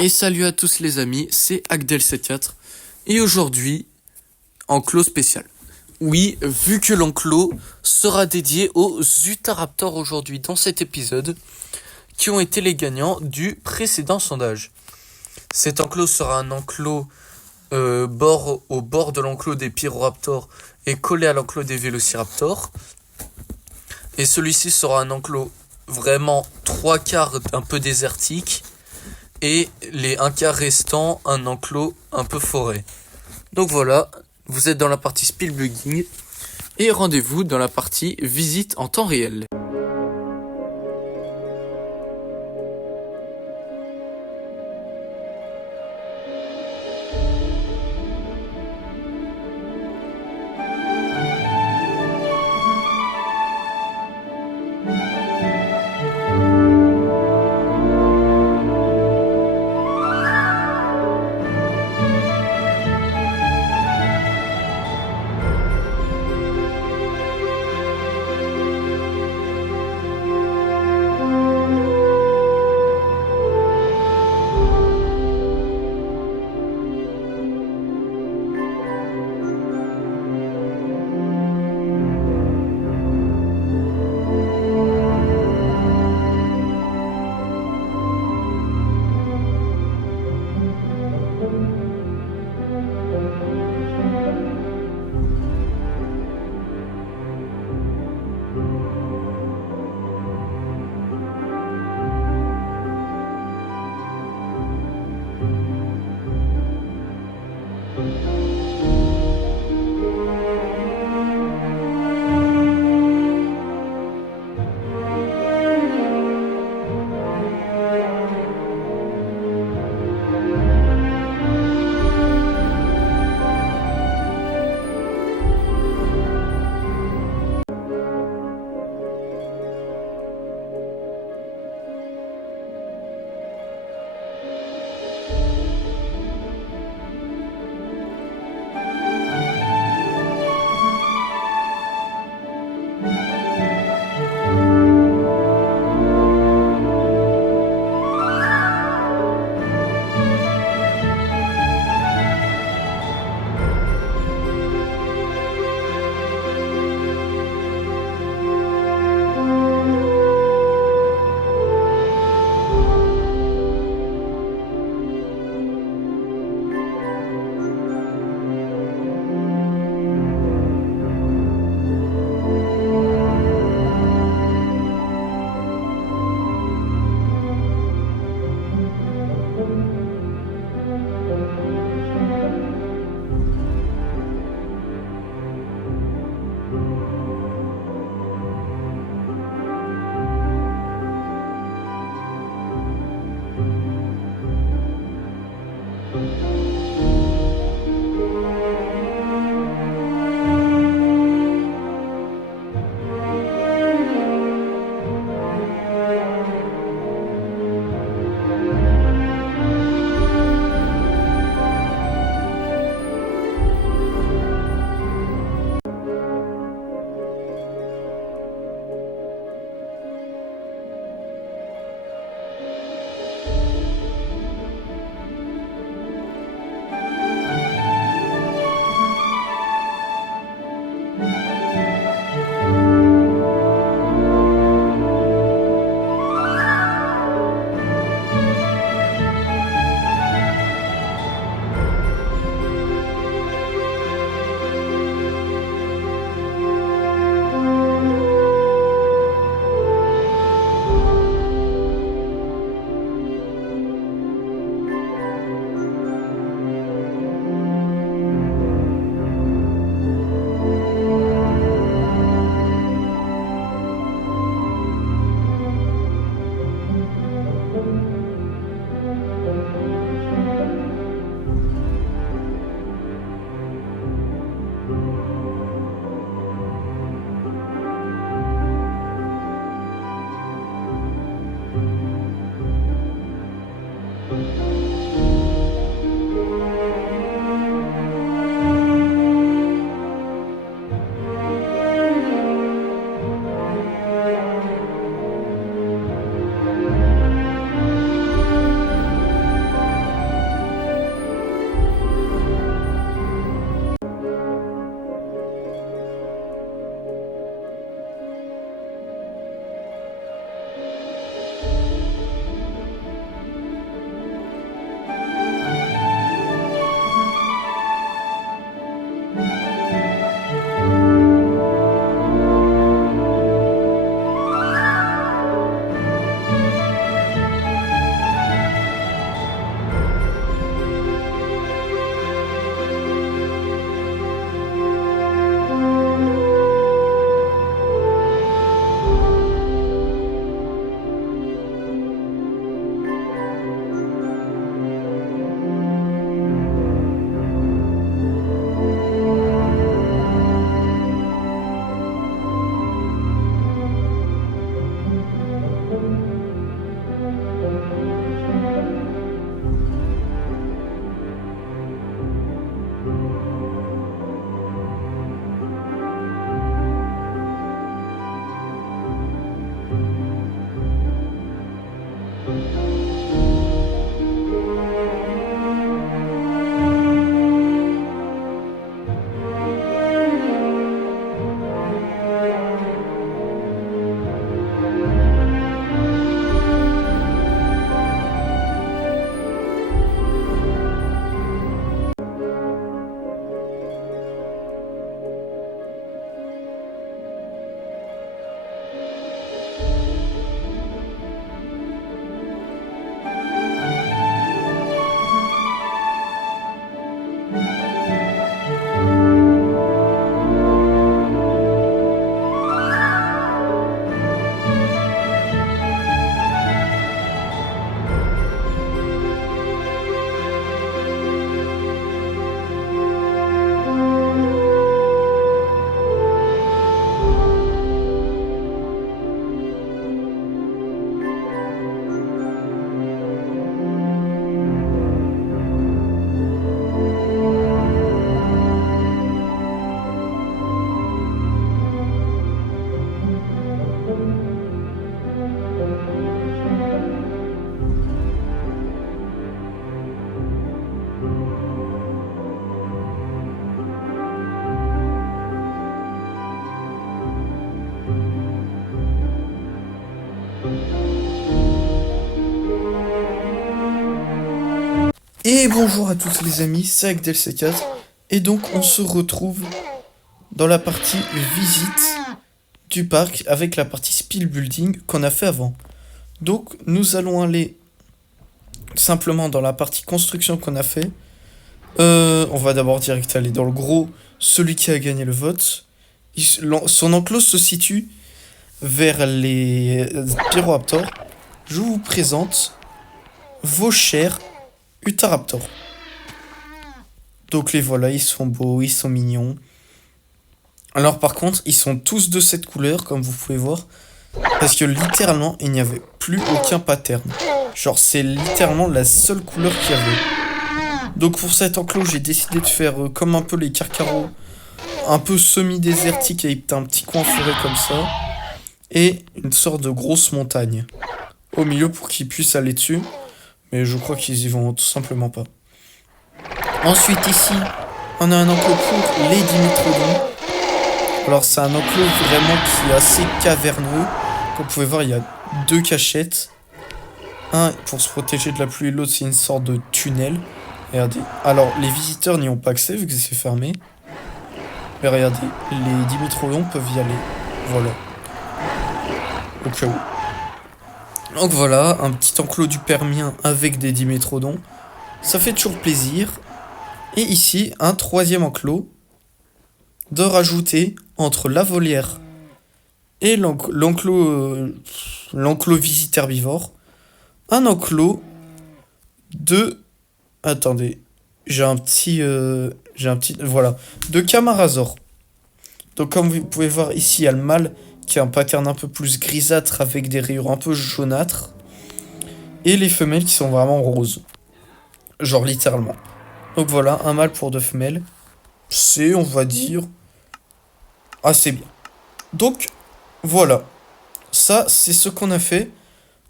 Et salut à tous les amis, c'est Agdel74 et aujourd'hui, enclos spécial. Oui, vu que l'enclos sera dédié aux Utahraptors aujourd'hui dans cet épisode, qui ont été les gagnants du précédent sondage. Cet enclos sera un enclos au bord de l'enclos des Pyroraptors et collé à l'enclos des Vélociraptors. Et celui-ci sera un enclos vraiment 3/4 un peu désertique. Et les 1/4 restants, un enclos un peu forêt. Donc voilà, vous êtes dans la partie Spielbugging et rendez-vous dans la partie visite en temps réel. Et bonjour à tous les amis, c'est AgdelC4. Et donc on se retrouve dans la partie visite du parc avec la partie Spiel Building qu'on a fait avant. Donc nous allons aller simplement dans la partie construction qu'on a fait. On va d'abord direct aller dans le gros, celui qui a gagné le vote. Son enclos se situe vers les Pyroraptors. Je vous présente vos chers Utahraptors. Donc les voilà, ils sont beaux, ils sont mignons. Alors par contre, ils sont tous de cette couleur, comme vous pouvez voir. Parce que littéralement, il n'y avait plus aucun pattern. Genre, c'est littéralement la seule couleur qu'il y avait. Donc pour cet enclos, j'ai décidé de faire comme un peu les carcaros. Un peu semi-désertique avec un petit coin forêt comme ça. Et une sorte de grosse montagne. Au milieu pour qu'ils puissent aller dessus. Mais je crois qu'ils y vont tout simplement pas. Ensuite ici, on a un enclos pour les Dimetrodons. Alors c'est un enclos vraiment qui est assez caverneux. Comme vous pouvez voir, il y a deux cachettes. Un pour se protéger de la pluie et l'autre c'est une sorte de tunnel. Regardez. Alors les visiteurs n'y ont pas accès vu que c'est fermé. Mais regardez, les Dimetrodons peuvent y aller. Voilà. Au cas où. Donc voilà, un petit enclos du Permien avec des Dimetrodons. Ça fait toujours plaisir. Et ici, un troisième enclos de rajouter entre la volière et l'enclos visite herbivore, un enclos de... Attendez, j'ai un petit... Voilà, de Camarasaur. Donc comme vous pouvez voir ici, il y a le mâle qui a un pattern un peu plus grisâtre avec des rayures un peu jaunâtres. Et les femelles qui sont vraiment roses. Genre littéralement. Donc voilà, un mâle pour deux femelles. C'est, on va dire, assez bien. Donc, voilà. Ça, c'est ce qu'on a fait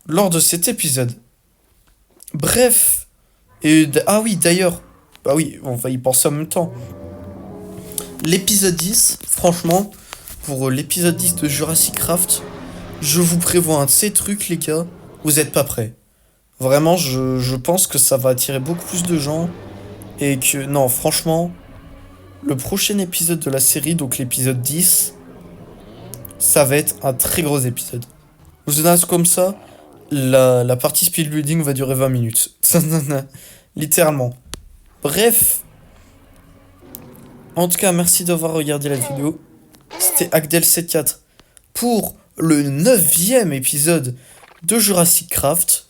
lors de cet épisode. Bref. Ah oui, d'ailleurs. Bah oui, on va y penser en même temps. L'épisode 10, franchement, pour l'épisode 10 de Jurassic Craft, je vous prévois un de ces trucs, les gars. Vous êtes pas prêts. Vraiment, je pense que ça va attirer beaucoup plus de gens. Et que, non, franchement, le prochain épisode de la série, donc l'épisode 10, ça va être un très gros épisode. Vous annonce comme ça, la partie speed building va durer 20 minutes. Littéralement. Bref. En tout cas, merci d'avoir regardé la vidéo. C'était Agdel74 pour le 9e épisode de Jurassic Craft.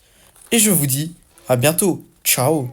Et je vous dis à bientôt. Ciao.